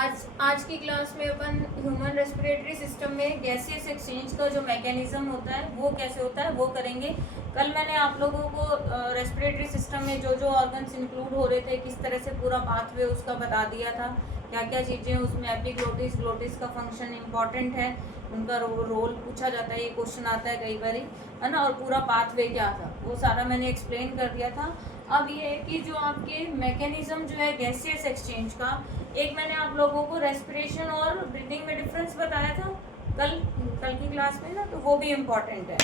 आज की क्लास में अपन ह्यूमन रेस्पिरेटरी सिस्टम में गैसियस एक्सचेंज का जो मैकेनिज्म होता है वो कैसे होता है वो करेंगे। कल मैंने आप लोगों को रेस्पिरेटरी सिस्टम में जो जो ऑर्गन्स इंक्लूड हो रहे थे किस तरह से पूरा पाथवे उसका बता दिया था, क्या क्या चीज़ें उसमें एपिग्लोटिस ग्लोटिस का फंक्शन इंपॉर्टेंट है, उनका रोल पूछा जाता है, ये क्वेश्चन आता है कई बार, है ना। और पूरा पाथवे क्या था वो सारा मैंने एक्सप्लेन कर दिया था। अब ये है कि जो आपके मैकेनिज्म जो है गैसियस एक्सचेंज का, एक मैंने आप लोगों को रेस्पिरेशन और ब्रीदिंग में डिफरेंस बताया था कल की क्लास में ना, तो वो भी इम्पॉर्टेंट है।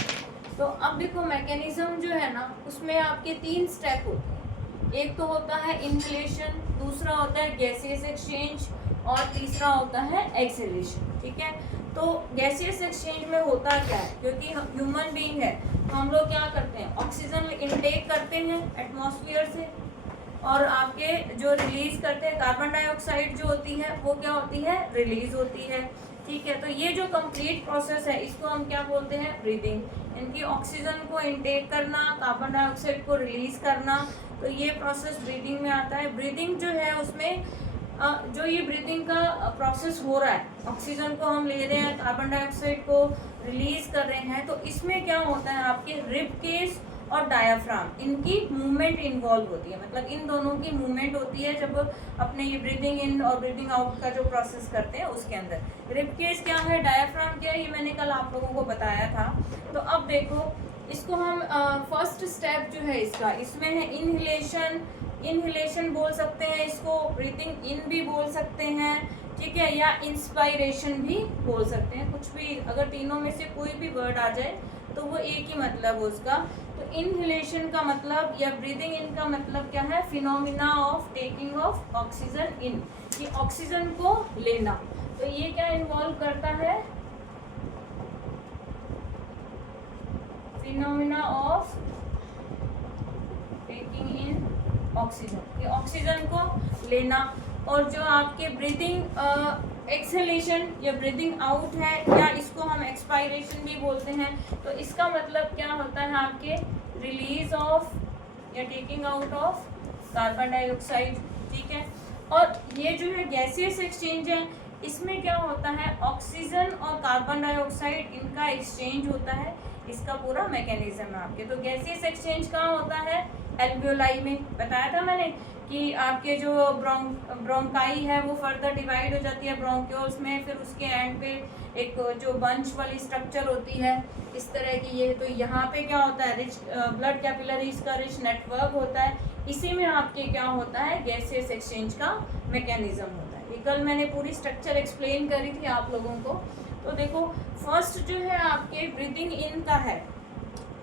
तो अब देखो मैकेनिज्म जो है ना उसमें आपके 3 स्टेप होते हैं। एक तो होता है इनहेलेशन, दूसरा होता है गैसियस एक्सचेंज और तीसरा होता है एक्सहेलेशन। ठीक है, तो गैसियस एक्सचेंज में होता क्या है, क्योंकि हम ह्यूमन बीइंग है तो हम लोग क्या करते हैं, ऑक्सीजन इनटेक करते हैं एटमॉस्फेयर से, और आपके जो रिलीज करते हैं कार्बन डाइऑक्साइड जो होती है वो क्या होती है, रिलीज होती है। ठीक है, तो ये जो कंप्लीट प्रोसेस है इसको हम क्या बोलते हैं, ब्रीदिंग। इनकी ऑक्सीजन को इनटेक करना, कार्बन डाइऑक्साइड को रिलीज करना, तो ये प्रोसेस ब्रीदिंग में आता है। ब्रीदिंग जो है उसमें जो ये ब्रीदिंग का प्रोसेस हो रहा है, ऑक्सीजन को हम ले रहे हैं, कार्बन डाइऑक्साइड को रिलीज कर रहे हैं, तो इसमें क्या होता है आपके रिब केस और डायाफ्राम, इनकी मूवमेंट इन्वॉल्व होती है। मतलब इन दोनों की मूवमेंट होती है जब अपने ये ब्रीदिंग इन और ब्रीदिंग आउट का जो प्रोसेस करते हैं उसके अंदर। रिब केस क्या है, डायाफ्राम क्या है, ये मैंने कल आप लोगों को बताया था। तो अब देखो इसको हम फर्स्ट स्टेप जो है इसका, इसमें है इनहेलेशन बोल सकते हैं इसको, ब्रीथिंग इन भी बोल सकते हैं, ठीक है, या इंस्पायरेशन भी बोल सकते हैं। कुछ भी अगर तीनों में से कोई भी वर्ड आ जाए तो वो एक ही मतलब हो उसका। तो इनहेलेशन का मतलब या ब्रीदिंग इन का मतलब क्या है, phenomena of taking of oxygen इन, कि ऑक्सीजन को लेना। तो ये क्या इन्वॉल्व करता है, phenomena of taking in oxygen, ये ऑक्सीजन को लेना। और जो आपके ब्रीदिंग एक्सहेलेशन या ब्रीदिंग आउट है, या इसको हम एक्सपायरेशन भी बोलते हैं, तो इसका मतलब क्या होता है आपके रिलीज ऑफ या taking out of carbon dioxide. ठीक है, और ये जो है गैसियस एक्सचेंज है, इसमें क्या होता है, ऑक्सीजन और कार्बन डाइऑक्साइड इनका एक्सचेंज होता है, इसका पूरा मैकेनिज्म है आपके। तो गैसियस एक्सचेंज कहाँ होता है, एल्वियोलाई में। बताया था मैंने कि आपके जो ब्रोंकाई है वो फर्दर डिवाइड हो जाती है ब्रोंक्योल्स में, फिर उसके एंड पे एक जो बंच वाली स्ट्रक्चर होती है इस तरह की ये, तो यहाँ पे क्या होता है, रिच ब्लड कैपिलरीज का रिच नेटवर्क होता है, इसी में आपके क्या होता है, गैसियस एक्सचेंज का मैकेनिज्म होता है। ये कल मैंने पूरी स्ट्रक्चर एक्सप्लेन करी थी आप लोगों को। तो देखो फर्स्ट जो है आपके ब्रीदिंग इन का है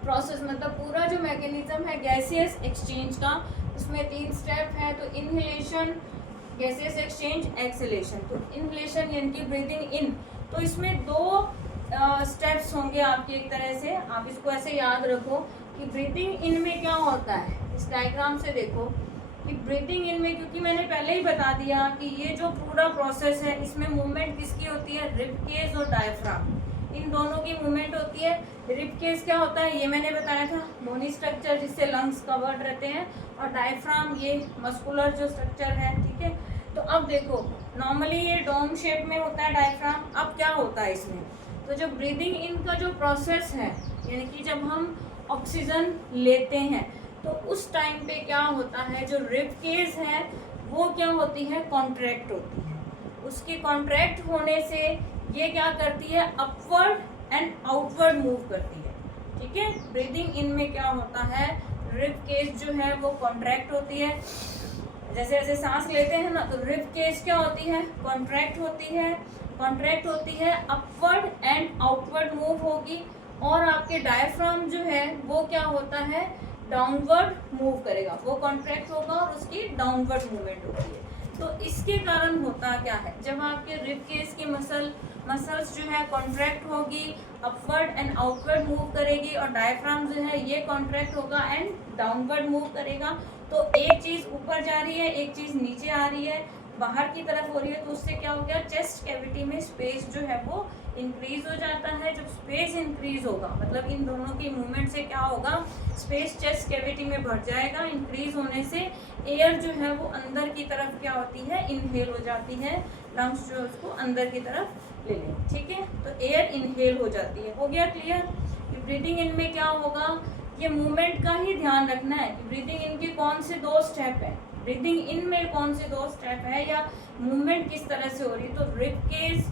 प्रोसेस, मतलब पूरा जो मैकेनिज्म है गैसियस एक्सचेंज का, उसमें 3 स्टेप है। तो इनहेलेशन, गैसियस एक्सचेंज, एक्सहेलेशन। तो इनहेलेशन यानी कि ब्रीदिंग इन, तो इसमें 2 स्टेप्स होंगे आपके। एक तरह से आप इसको ऐसे याद रखो कि ब्रीदिंग इन में क्या होता है, इस डायग्राम से देखो कि ब्रीदिंग इन में, क्योंकि मैंने पहले ही बता दिया कि ये जो पूरा प्रोसेस है इसमें मूवमेंट किसकी होती है, रिब केस और डायफ्राम, इन दोनों की मूवमेंट होती है। रिब केस क्या होता है ये मैंने बताया था, बोनी स्ट्रक्चर जिससे लंग्स कवर्ड रहते हैं, और डायफ्राम ये मस्कुलर जो स्ट्रक्चर है। ठीक है, तो अब देखो नॉर्मली ये डोम शेप में होता है डायफ्राम। अब क्या होता है इसमें, तो जो ब्रीदिंग इन का जो प्रोसेस है, यानी कि जब हम ऑक्सीजन लेते हैं तो उस टाइम पे क्या होता है, जो रिब केस है वो क्या होती है, कॉन्ट्रैक्ट होती है। उसके कॉन्ट्रैक्ट होने से ये क्या करती है, अपवर्ड एंड आउटवर्ड मूव करती है। ठीक है, ब्रीदिंग इन में क्या होता है, रिब केस जो है वो कॉन्ट्रैक्ट होती है, जैसे जैसे सांस लेते हैं ना, तो रिब केस क्या होती है, कॉन्ट्रैक्ट होती है, अपवर्ड एंड आउटवर्ड मूव होगी। और आपके डायफ्राम जो है वो क्या होता है, डाउनवर्ड मूव करेगा, वो कॉन्ट्रैक्ट होगा और उसकी डाउनवर्ड मूवमेंट होती है। तो इसके कारण होता क्या है, जब आपके रिब केस की मसल्स जो है कॉन्ट्रैक्ट होगी, अपवर्ड एंड आउटवर्ड मूव करेगी, और डायफ्राम जो है ये कॉन्ट्रैक्ट होगा एंड डाउनवर्ड मूव करेगा। तो एक चीज़ ऊपर जा रही है, एक चीज़ नीचे आ रही है, बाहर की तरफ हो रही है, तो उससे क्या हो गया, चेस्ट कैविटी में स्पेस जो है वो इंक्रीज हो जाता है। जब स्पेस इंक्रीज होगा मतलब इन दोनों की मूवमेंट से क्या होगा, स्पेस चेस्ट कैविटी में बढ़ जाएगा। इंक्रीज होने से एयर जो है वो अंदर की तरफ क्या होती है, इनहेल हो जाती है। लंग्स जो है उसको अंदर की तरफ ले लें, ठीक है। तो एयर इनहेल हो जाती है। हो गया क्लियर? ब्रीदिंग इन में क्या होगा, ये मूवमेंट का ही ध्यान रखना है कि ब्रीदिंग इन के कौन से 2 स्टेप है, ब्रीदिंग इन में कौन से 2 स्टेप है या मूवमेंट किस तरह से हो रही है। तो रिब केज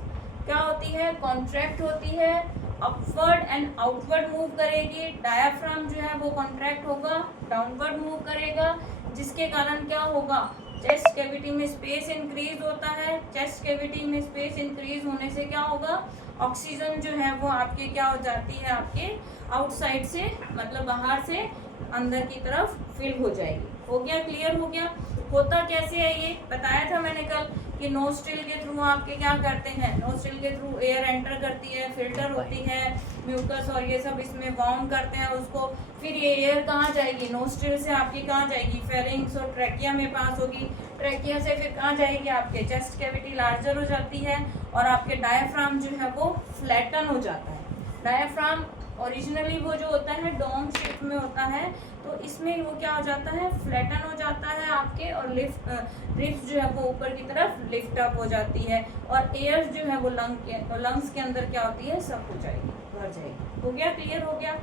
क्या होती है, कॉन्ट्रैक्ट होती है, अपवर्ड एंड आउटवर्ड मूव करेगी। डायाफ्राम जो है वो कॉन्ट्रैक्ट होगा, डाउनवर्ड मूव करेगा, जिसके कारण क्या होगा, चेस्ट कैविटी में स्पेस इंक्रीज होता है। चेस्ट कैविटी में स्पेस इंक्रीज होने से क्या होगा, ऑक्सीजन जो है वो आपके क्या हो जाती है, आपके आउटसाइड से मतलब बाहर से अंदर की तरफ फिल हो जाएगी। हो गया? क्लियर हो गया? होता कैसे है ये बताया था मैंने कल कि नोस्ट्रिल के थ्रू आपके क्या करते हैं, नोस्ट्रिल के थ्रू एयर एंटर करती है, फिल्टर होती है, म्यूकस और ये सब इसमें वार्म करते हैं उसको। फिर ये एयर कहाँ जाएगी, नोस्ट्रिल से आपकी कहाँ जाएगी, फेरिंग्स और ट्रैकिया में पास होगी। ट्रैकिया से फिर कहाँ जाएगी, आपके चेस्ट कैविटी लार्जर हो जाती है और आपके डायफ्राम जो है वो फ्लैटन हो जाता है। डायफ्राम ओरिजिनली वो जो होता है डोम शेप में होता है, तो इसमें वो क्या हो जाता है, फ्लैटन हो जाता है आपके, और रिब्स जो है वो ऊपर की तरफ लिफ्ट अप हो जाती है और एयर जो है वो लंग्स के अंदर क्या होती है, सब हो जाएगी, भर जाएगी। हो गया? क्लियर हो गया?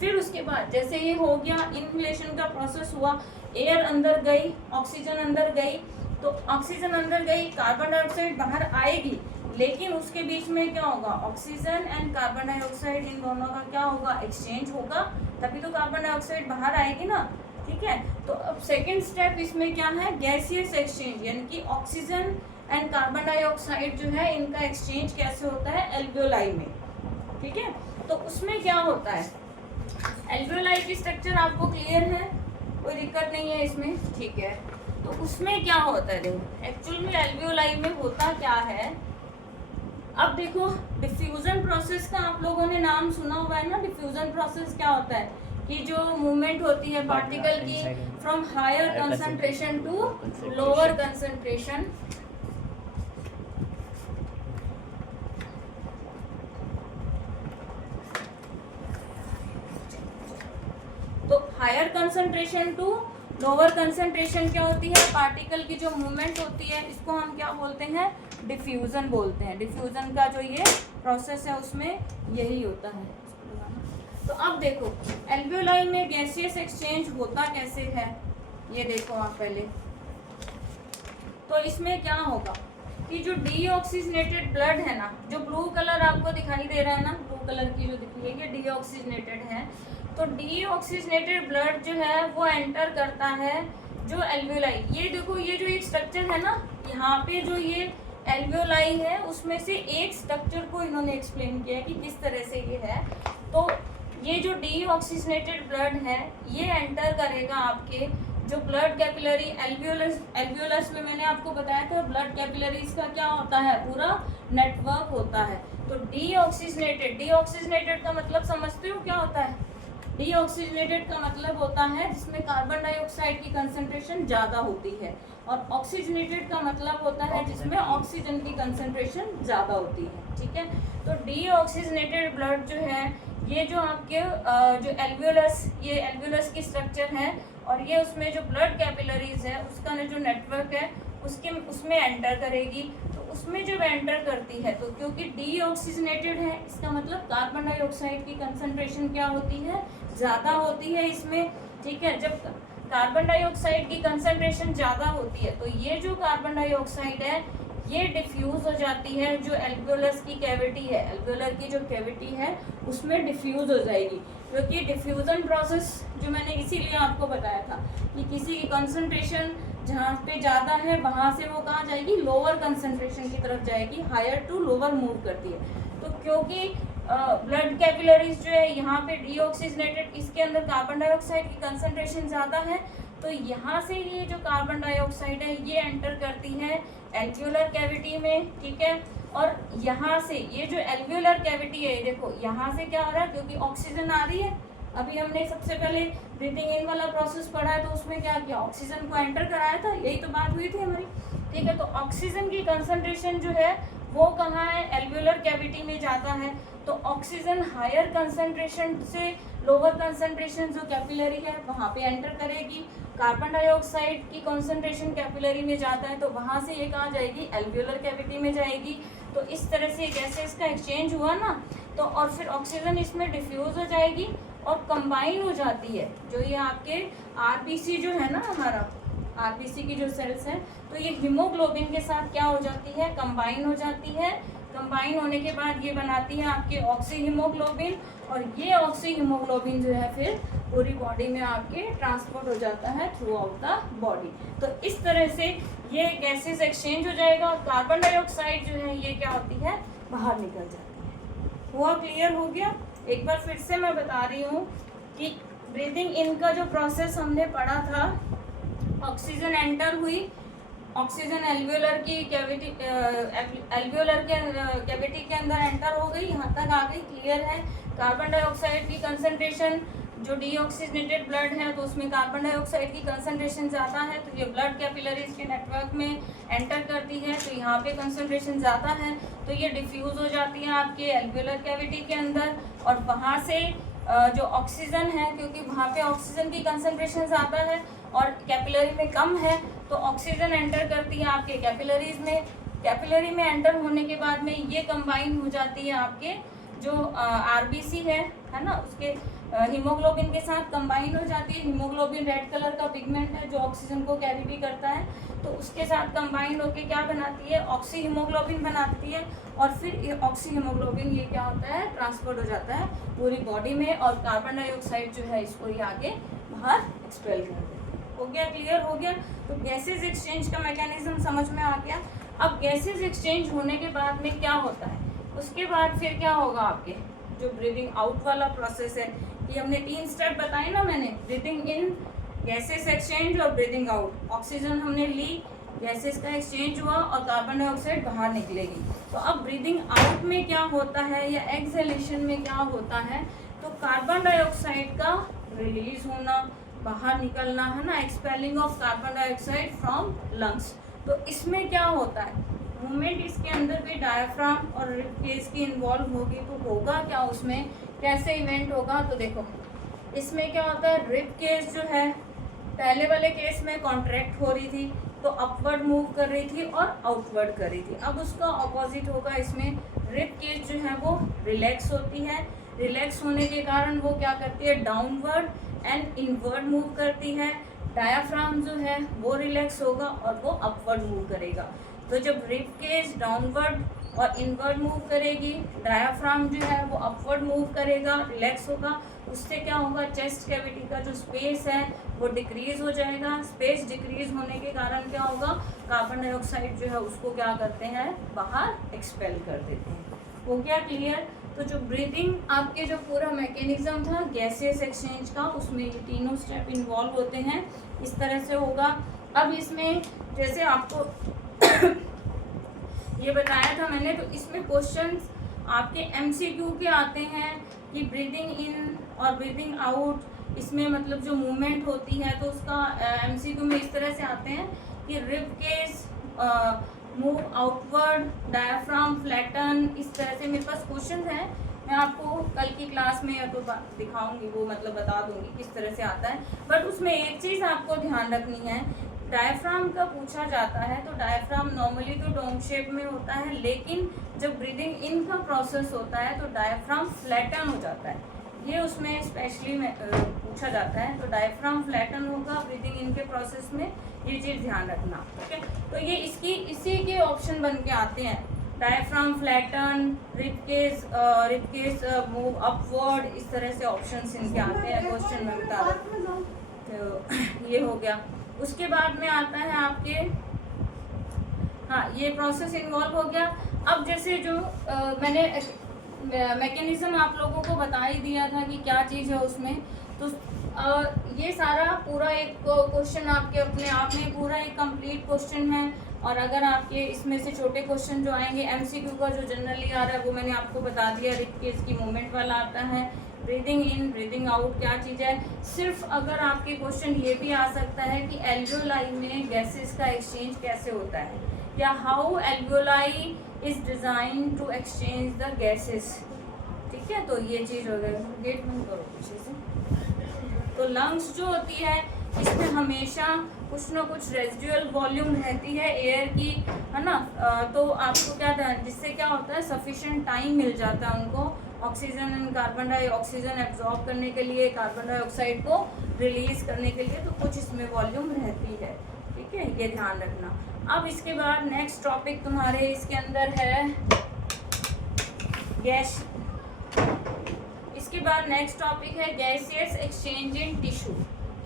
फिर उसके बाद जैसे ये हो गया, इनहेलेशन का प्रोसेस हुआ, एयर अंदर गई, ऑक्सीजन अंदर गई, तो ऑक्सीजन अंदर गई, कार्बन डाइऑक्साइड बाहर आएगी, लेकिन उसके बीच में क्या होगा, oxygen and carbon dioxide in दोनों का क्या होगा, एक्सचेंज होगा, तभी तो कार्बन डाइऑक्साइड बाहर आएगी ना, ठीक है। तो अब सेकंड स्टेप इसमें क्या है, गैसियस एक्सचेंज, यानी कि ऑक्सीजन एंड कार्बन डाइऑक्साइड जो है इनका एक्सचेंज कैसे होता है, एल्वियोलाई में, ठीक है। तो उसमें क्या होता है, एल्वियोलाई की स्ट्रक्चर आपको क्लियर है, कोई दिक्कत नहीं है इसमें, ठीक है। तो उसमें क्या होता है, देखो एक्चुअल में एल्वियोलाई में होता क्या है। अब देखो डिफ्यूजन प्रोसेस का आप लोगों ने नाम सुना हुआ है ना। डिफ्यूजन प्रोसेस क्या होता है कि जो मूवमेंट होती है पार्टिकल की from higher concentration to lower concentration, तो higher concentration to lower concentration क्या होती है, पार्टिकल की जो मूवमेंट होती है इसको हम क्या बोलते हैं, डिफ्यूजन बोलते हैं। डिफ्यूजन का जो ये प्रोसेस है उसमें यही होता है। तो अब देखो एल्वियोलाई में गैसियस एक्सचेंज होता कैसे है, ये देखो आप पहले। तो इसमें क्या होगा कि जो डीऑक्सीजनेटेड ब्लड है ना, जो ब्लू कलर आपको दिखाई दे रहा है ना, ब्लू कलर की जो दिख रही है ये डीऑक्सीजनेटेड है। तो डीऑक्सीजनेटेड ब्लड जो है वो एंटर करता है जो एल्वियोलाई, ये देखो ये जो एक स्ट्रक्चर है ना, यहाँ पे जो ये एल्वियोलाई है उसमें से एक स्ट्रक्चर को इन्होंने एक्सप्लेन किया है कि किस तरह से ये है। तो ये जो डीऑक्सीजनेटेड ब्लड है ये एंटर करेगा आपके जो ब्लड कैपिलरी एल्वियोलस में मैंने आपको बताया था ब्लड कैपिलरीज का क्या होता है, पूरा नेटवर्क होता है। तो डीऑक्सीजनेटेड का मतलब समझते हो क्या होता है, डीऑक्सीजनेटेड का मतलब होता है जिसमें कार्बन डाइऑक्साइड की कंसंट्रेशन ज़्यादा होती है, और ऑक्सीजनेटेड का मतलब होता है जिसमें ऑक्सीजन की कंसंट्रेशन ज़्यादा होती है, ठीक है। तो डीऑक्सीजनेटेड ब्लड जो है ये जो आपके जो एल्वियोलस, ये एल्वियोलस की स्ट्रक्चर है और ये उसमें जो ब्लड कैपिलरीज है उसका जो नेटवर्क है उसमें एंटर करेगी। तो उसमें जब एंटर करती है तो क्योंकि डीऑक्सीजनेटेड है इसका मतलब कार्बन डाइऑक्साइड की कंसंट्रेशन क्या होती है, ज़्यादा होती है इसमें, ठीक है। जब कार्बन डाइऑक्साइड की कंसंट्रेशन ज़्यादा होती है तो ये जो कार्बन डाइऑक्साइड है ये डिफ्यूज़ हो जाती है, जो एल्वियोलस की कैविटी है, एल्वियोलर की जो कैविटी है उसमें डिफ्यूज़ हो जाएगी। क्योंकि डिफ्यूज़न प्रोसेस जो मैंने इसीलिए आपको बताया था कि किसी की कंसंट्रेशन जहाँ पे ज़्यादा है वहाँ से वो कहाँ जाएगी, लोअर कंसंट्रेशन की तरफ जाएगी, हायर टू लोअर मूव करती है। तो क्योंकि ब्लड कैपिलरीज जो है यहाँ पे डीऑक्सीजनेटेड, इसके अंदर कार्बन डाइऑक्साइड की कंसंट्रेशन ज़्यादा है, तो यहाँ से ये जो कार्बन डाइऑक्साइड है ये एंटर करती है एल्वियोलर कैविटी में, ठीक है। और यहाँ से ये जो एल्वियोलर कैविटी है देखो यहाँ से क्या हो रहा है, क्योंकि ऑक्सीजन आ रही है, अभी हमने सबसे पहले ब्रीथिंग इन वाला प्रोसेस पढ़ा है तो उसमें क्या किया, ऑक्सीजन को एंटर कराया था, यही तो बात हुई थी हमारी, ठीक है। तो ऑक्सीजन की कंसंट्रेशन जो है वो कहाँ है, एल्वियोलर कैविटी में जाता है। तो ऑक्सीजन हायर कंसंट्रेशन से लोअर कंसंट्रेशन जो कैपिलरी है वहाँ पे एंटर करेगी। कार्बन डाइऑक्साइड की कंसंट्रेशन कैपिलरी में जाता है तो वहाँ से ये कहाँ जाएगी, एल्वियोलर कैविटी में जाएगी। तो इस तरह से गैसेस का एक्सचेंज हुआ ना, तो और फिर ऑक्सीजन इसमें डिफ्यूज हो जाएगी और कंबाइन हो जाती है। जो ये आपके आरबीसी जो है ना, हमारा आरबीसी की जो सेल्स हैं, तो ये हीमोग्लोबिन के साथ क्या हो जाती है, कंबाइन हो जाती है। कंबाइन होने के बाद ये बनाती है आपके ऑक्सी हीमोग्लोबिन, और ये ऑक्सी हीमोग्लोबिन जो है फिर पूरी बॉडी में आपके ट्रांसपोर्ट हो जाता है थ्रू आउट द बॉडी। तो इस तरह से ये गैसेस एक्सचेंज हो जाएगा और कार्बन डाइऑक्साइड जो है ये क्या होती है, बाहर निकल जाती है। हुआ, क्लियर हो गया? एक बार फिर से मैं बता रही हूँ कि ब्रीदिंग इन का जो प्रोसेस हमने पढ़ा था, ऑक्सीजन एंटर हुई, ऑक्सीजन एल्वियोलर की कैविटी, एल्वियोलर के कैविटी के अंदर एंटर हो गई, यहाँ तक आ गई, क्लियर है। कार्बन डाइऑक्साइड की कंसंट्रेशन, जो डीऑक्सीजनेटेड ब्लड है तो उसमें कार्बन डाइऑक्साइड की कंसंट्रेशन ज़्यादा है, तो ये ब्लड कैपिलरीज के नेटवर्क में एंटर करती है, तो यहाँ पे कंसंट्रेशन ज़्यादा है, तो ये डिफ्यूज़ हो जाती है आपके एल्वियोलर कैविटी के अंदर। और वहाँ से जो ऑक्सीजन है, क्योंकि वहाँ पे ऑक्सीजन की कंसंट्रेशन ज़्यादा है और कैपिलरी में कम है, तो ऑक्सीजन एंटर करती है आपके कैपिलरीज में। कैपिलरी में एंटर होने के बाद में ये कंबाइन हो जाती है आपके जो आरबीसी है ना, उसके हीमोग्लोबिन के साथ कंबाइन हो जाती है। हीमोग्लोबिन रेड कलर का पिगमेंट है जो ऑक्सीजन को कैरी भी करता है, तो उसके साथ कंबाइन होकर क्या बनाती है, ऑक्सी हीमोग्लोबिन बनाती है। और फिर ये ऑक्सी हीमोग्लोबिन ये क्या होता है, ट्रांसपोर्ट हो जाता है पूरी बॉडी में, और कार्बन डाइऑक्साइड जो है इसको ये आगे बाहर एक्सपेल कर देता है। हो गया, क्लियर हो गया? तो गैसेज एक्सचेंज का मैकेनिज्म समझ में आ गया। अब गैसेज एक्सचेंज होने के बाद में क्या होता है, उसके बाद फिर क्या होगा, आपके जो ब्रीदिंग आउट वाला प्रोसेस है, कि हमने 3 स्टेप बताए ना मैंने, ब्रीदिंग इन, गैसेस एक्सचेंज और ब्रीदिंग आउट। ऑक्सीजन हमने ली, गैसेस का एक्सचेंज हुआ और कार्बन डाइऑक्साइड बाहर निकलेगी। तो अब ब्रीदिंग आउट में क्या होता है या एक्सहेलेशन में क्या होता है, तो कार्बन डाइऑक्साइड का रिलीज होना, बाहर निकलना है ना, expelling of carbon dioxide from lungs. तो इसमें क्या होता है, मूवमेंट इसके अंदर भी डायफ्राम और रिब केस की इन्वॉल्व होगी। तो होगा क्या उसमें, कैसे इवेंट होगा, तो देखो इसमें क्या होता है, रिब केस जो है पहले वाले केस में कॉन्ट्रैक्ट हो रही थी तो अपवर्ड मूव कर रही थी और आउटवर्ड कर रही थी। अब उसका ऑपोजिट होगा, इसमें रिब केस जो है वो रिलैक्स होती है। रिलैक्स होने के कारण वो क्या करती है, डाउनवर्ड एंड इनवर्ड मूव करती है। डायाफ्राम जो है वो रिलैक्स होगा और वो अपवर्ड मूव करेगा। तो जब रिब केस डाउनवर्ड और इनवर्ड मूव करेगी, डायाफ्राम जो है वो अपवर्ड मूव करेगा, रिलैक्स होगा, उससे क्या होगा, चेस्ट कैविटी का जो स्पेस है वो डिक्रीज हो जाएगा। स्पेस डिक्रीज होने के कारण क्या होगा, कार्बन डाइऑक्साइड जो है उसको क्या करते हैं, बाहर एक्सपेल कर देते हैं। हो गया क्लियर? तो जो ब्रीदिंग आपके जो पूरा मैकेनिज्म था गैसेस एक्सचेंज का, उसमें ये तीनों स्टेप इन्वॉल्व होते हैं, इस तरह से होगा। अब इसमें जैसे आपको ये बताया था मैंने, तो इसमें क्वेश्चंस आपके एमसीक्यू के आते हैं कि ब्रीदिंग इन और ब्रीदिंग आउट, इसमें मतलब जो मूवमेंट होती है तो उसका एमसीक्यू में इस तरह से आते हैं कि rib cage move outward, diaphragm flatten, इस तरह से मेरे पास क्वेश्चन हैं। मैं आपको कल की क्लास में या तो दिखाऊंगी, वो मतलब बता दूंगी किस तरह से आता है। बट उसमें एक चीज़ आपको ध्यान रखनी है, डायफ्राम का पूछा जाता है तो डायफ्राम नॉर्मली तो डोम शेप में होता है, लेकिन जब ब्रीदिंग इन का प्रोसेस होता है तो डायफ्राम फ्लैटन हो जाता है। ये उसमें स्पेशली पूछा जाता है, तो डायफ्राम फ्लैटन होगा ब्रीदिंग इन के प्रोसेस में, ये चीज़ ध्यान रखना। ठीक है, तो ये इसी के ऑप्शन बन के आते हैं, diaphragm flatten, rib cage move upward, इस तरह से ऑप्शंस इनके आते हैं। क्वेश्चन में बता दूँ, तो ये हो गया। उसके बाद में आता है आपके, हाँ ये प्रोसेस इन्वॉल्व हो गया। अब जैसे जो मैंने मैकेनिज्म आप लोगों को बता ही दिया था कि क्या चीज़ है उसमें, तो ये सारा पूरा एक क्वेश्चन आपके अपने आप में पूरा एक कंप्लीट क्वेश्चन है। और अगर आपके इसमें से छोटे क्वेश्चन जो आएंगे एमसीक्यू का जो जनरली आ रहा है वो मैंने आपको बता दिया, रिब केस की मूवमेंट वाला आता है, ब्रीदिंग इन ब्रीदिंग आउट क्या चीज़ है। सिर्फ अगर आपके क्वेश्चन ये भी आ सकता है कि एल्वियोलाई में गैसेस का एक्सचेंज कैसे होता है, या how alveoli is design to exchange the gases. ठीक है, तो ये चीज हो गई। गेट बंद करो पीछे से। तो लंग्स जो होती है इसमें हमेशा कुछ ना कुछ रेजिडुअल वॉल्यूम रहती है एयर की, है ना। तो आपको क्या था, जिससे क्या होता है सफिशिएंट टाइम मिल जाता है उनको oxygen and carbon oxygen absorb करने के लिए, कार्बन डाइऑक्साइड को रिलीज करने के लिए, तो कुछ इसमें वॉल्यूम रहती है। ठीक है, ये ध्यान रखना। अब इसके बाद नेक्स्ट टॉपिक तुम्हारे इसके अंदर है गैस। इसके बाद नेक्स्ट टॉपिक है gaseous exchange in tissue.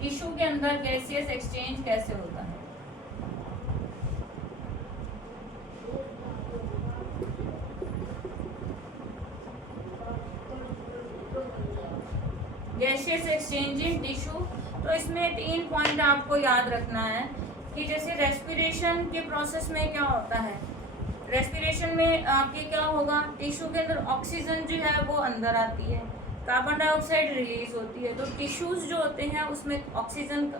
Tissue के अंदर गैसियस एक्सचेंज कैसे होता है। गैसियस एक्सचेंज इन टिश्यू, तो इसमें 3 पॉइंट आपको याद रखना है कि जैसे रेस्पिरेशन के प्रोसेस में क्या होता है। रेस्पिरेशन में आपके क्या होगा, टिश्यू के अंदर ऑक्सीजन जो है वो अंदर आती है, कार्बन डाइऑक्साइड रिलीज होती है। तो टिश्यूज जो होते हैं उसमें ऑक्सीजन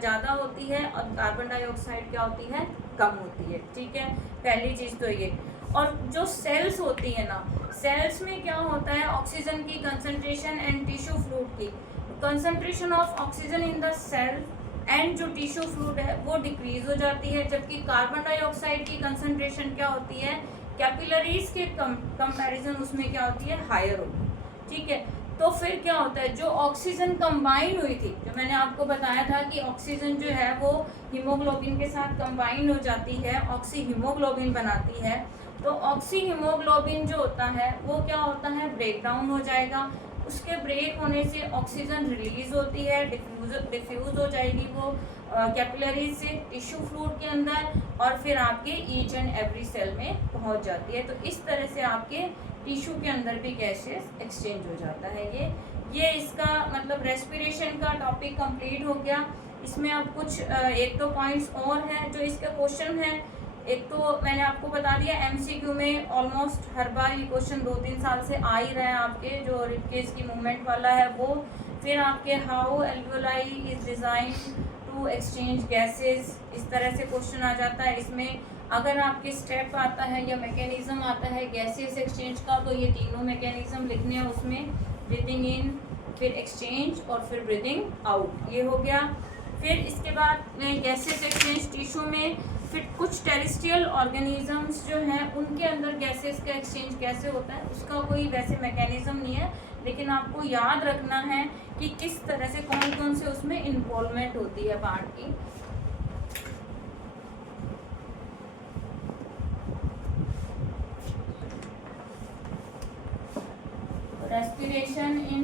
ज़्यादा होती है और कार्बन डाइऑक्साइड क्या होती है, कम होती है। ठीक है, पहली चीज़ तो ये। और जो सेल्स होती है ना, सेल्स में क्या होता है, ऑक्सीजन की कंसंट्रेशन एंड टिश्यू फ्लूइड की concentration of oxygen in the cell and जो टिश्यू फ्लूइड है वो डिक्रीज हो जाती है, जबकि कार्बन डाइऑक्साइड की कंसंट्रेशन क्या होती है, कैपिलरीज के कंपैरिजन उसमें क्या होती है, हायर होती है। ठीक है, तो फिर क्या होता है, जो ऑक्सीजन कंबाइन हुई थी, जो मैंने आपको बताया था कि ऑक्सीजन जो है वो हीमोग्लोबिन के साथ कंबाइन हो जाती है, ऑक्सी हीमोग्लोबिन बनाती है। तो ऑक्सी हीमोग्लोबिन जो होता है वो क्या होता है, ब्रेक डाउन हो जाएगा। उसके ब्रेक होने से ऑक्सीजन रिलीज होती है, डिफ्यूज हो जाएगी वो कैपिलरीज से टिश्यू फ्लूइड के अंदर, और फिर आपके ईच एंड एवरी सेल में पहुंच जाती है। तो इस तरह से आपके टिश्यू के अंदर भी गैसेस एक्सचेंज हो जाता है। ये इसका मतलब रेस्पिरेशन का टॉपिक कंप्लीट हो गया। इसमें अब कुछ 1-2 पॉइंट्स और हैं जो इसके क्वेश्चन हैं। एक तो मैंने आपको बता दिया एमसीक्यू में ऑलमोस्ट हर बार ये क्वेश्चन 2-3 साल से आ ही रहा है आपके, जो रिपकेज की मूवमेंट वाला है वो। फिर आपके how alveoli is design to exchange gases, इस तरह से क्वेश्चन आ जाता है। इसमें अगर आपके स्टेप आता है या मैकेनिज्म आता है गैसेस एक्सचेंज का, तो ये तीनों मैकेनिज्म लिखने हैं उसमें, ब्रीथिंग इन, फिर एक्सचेंज और फिर ब्रीथिंग आउट, ये हो गया। फिर इसके बाद गैसेस एक्सचेंज टिश्यू में, फिर कुछ टेरेस्ट्रियल ऑर्गेनिजम्स जो हैं उनके अंदर गैसेस का एक्सचेंज कैसे होता है, उसका कोई वैसे मैकेनिज्म नहीं है, लेकिन आपको याद रखना है कि किस तरह से कौन कौन से उसमें इन्वॉल्वमेंट होती है पार्ट की। रेस्पिरेशन इन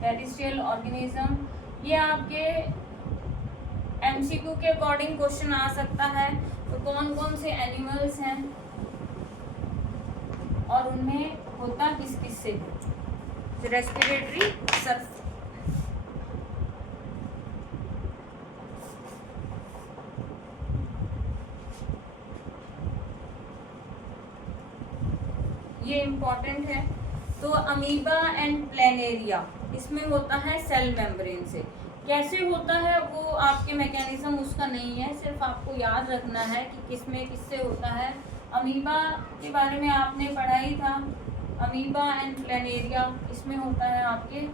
टेरेस्ट्रियल ऑर्गेनिज्म, ये आपके एमसीक्यू के अकॉर्डिंग क्वेश्चन आ सकता है। तो कौन कौन से एनिमल्स हैं और उनमें होता किस किस से, रेस्पिरेटरी सर्फ, ये इम्पॉर्टेंट है। तो अमीबा एंड प्लेनेरिया, इसमें होता है सेल मेम्ब्रेन से। कैसे होता है वो आपके मैकेनिज्म उसका नहीं है, सिर्फ आपको याद रखना है कि किस में किससे होता है। अमीबा के बारे में आपने पढ़ा ही था, अमीबा एंड प्लेनेरिया, इसमें होता है आपके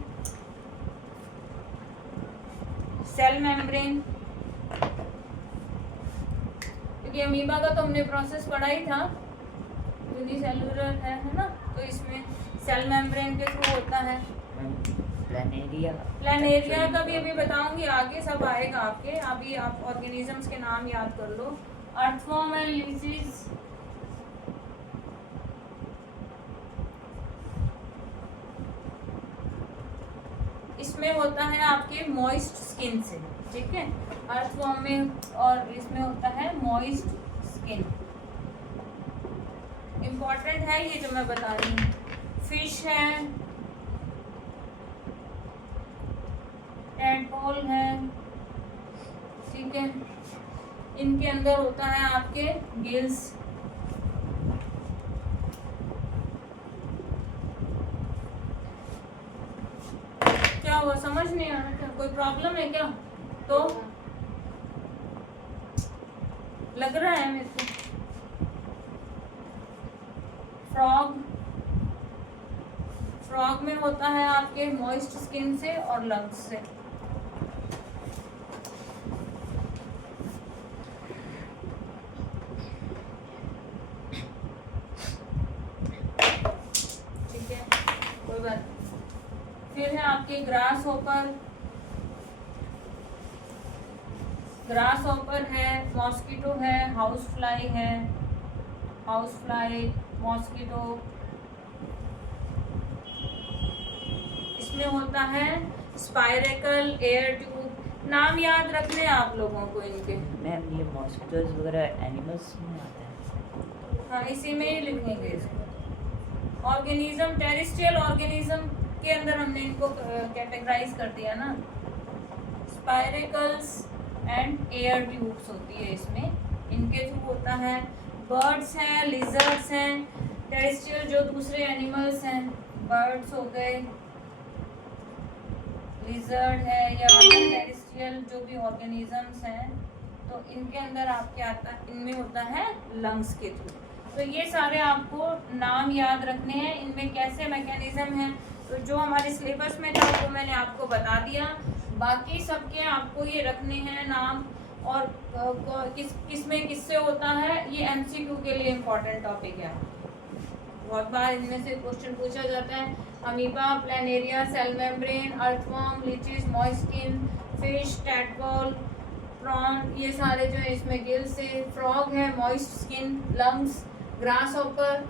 सेल मेम्ब्रेन, क्योंकि अमीबा का तो हमने प्रोसेस पढ़ा ही था, यूनिसेलुलर है ना, तो इसमें सेल मेम्ब्रेन के थ्रू होता है। प्लेनेरिया का भी अभी बताऊंगी, आगे सब आएगा आपके। अभी आप ऑर्गेनिजम्स के नाम याद कर लो। अर्थवर्म एंड लीचेस, इसमें होता है आपके मॉइस्ट स्किन से। ठीक है, अर्थवर्म में और इसमें होता है मॉइस्ट स्किन। इम्पॉर्टेंट है ये जो मैं बता रही हूँ। फिश है, टैडपोल है, ठीक है, इनके अंदर होता है आपके गिल्स। क्या हुआ, समझ नहीं आ रहा क्या, कोई प्रॉब्लम है क्या? तो लग रहा है मेरे को फ्रॉग में होता है आपके मॉइस्ट स्किन से और लंग्स से। ठीक है, कोई बात नहीं। फिर है आपके ग्रास हॉपर है, मॉस्किटो है, हाउस फ्लाई, मॉस्किटो। इसमें होता है स्पाइरेकल, एयर ट्यूब। नाम याद रखने हैं आप लोगों को इनके। मैम ये मॉस्किटोज वगैरह एनिमल्स में आते हैं? हाँ, इसी में ही लिखेंगे इसको। ऑर्गेनिज्म, टेरेस्ट्रियल ऑर्गेनिज्म के अंदर हमने इनको कैटेगराइज कर दिया ना। स्पाइरेकल्स एंड एयर ट्यूब्स होती है इसमें, इनके थ्रू होता है। बर्ड्स हैं, लिजर्ड्स हैं, टेरेस्ट्रियल जो दूसरे एनिमल्स हैं, बर्ड्स हो गए, लिजर्ड है या टेरेस्ट्रियल जो भी ऑर्गेनिजम्स हैं, तो इनके अंदर आपके आता है, इनमें होता है लंग्स के थ्रू। तो ये सारे आपको नाम याद रखने हैं, इनमें कैसे मैकेनिज्म है। तो जो हमारे सिलेबस में था वो मैंने आपको बता दिया। बाकी सबके आपको ये रखने हैं नाम, और किस में किससे होता है, ये MCQ के लिए इम्पोर्टेंट टॉपिक है। बहुत बार इनमें से क्वेश्चन पूछा जाता है। Amoeba, planaria, cell membrane, earthworm, leeches, moist skin, fish, tadpole, prawn, ये सारे जो है इसमें गिल से। फ्रॉग है, moist skin, lungs, grasshopper,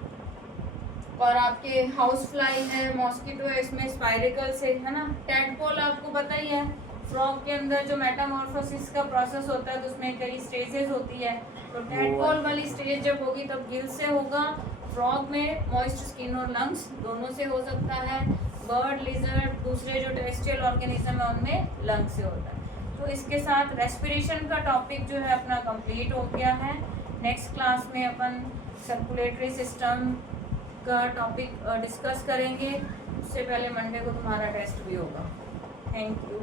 और आपके हाउस फ्लाई है, मॉस्किटो है, इसमें स्पाइरेकल से है ना। टैडपोल आपको पता ही है, फ्रॉग के अंदर जो मेटामॉर्फोसिस का प्रोसेस होता है तो उसमें कई स्टेजेस होती है। तो टैडपोल वाली स्टेज जब होगी तब गिल से होगा। फ्रॉग में मॉइस्ट स्किन और लंग्स दोनों से हो सकता है। बर्ड, लिजर्ड, दूसरे जो टेरेस्ट्रियल ऑर्गेनिज्म है उनमें लंग से होता है। तो इसके साथ रेस्पिरेशन का टॉपिक जो है अपना कंप्लीट हो गया है। नेक्स्ट क्लास में अपन सर्कुलेटरी सिस्टम का टॉपिक डिस्कस करेंगे। उससे पहले मंडे को तुम्हारा टेस्ट भी होगा। Thank you.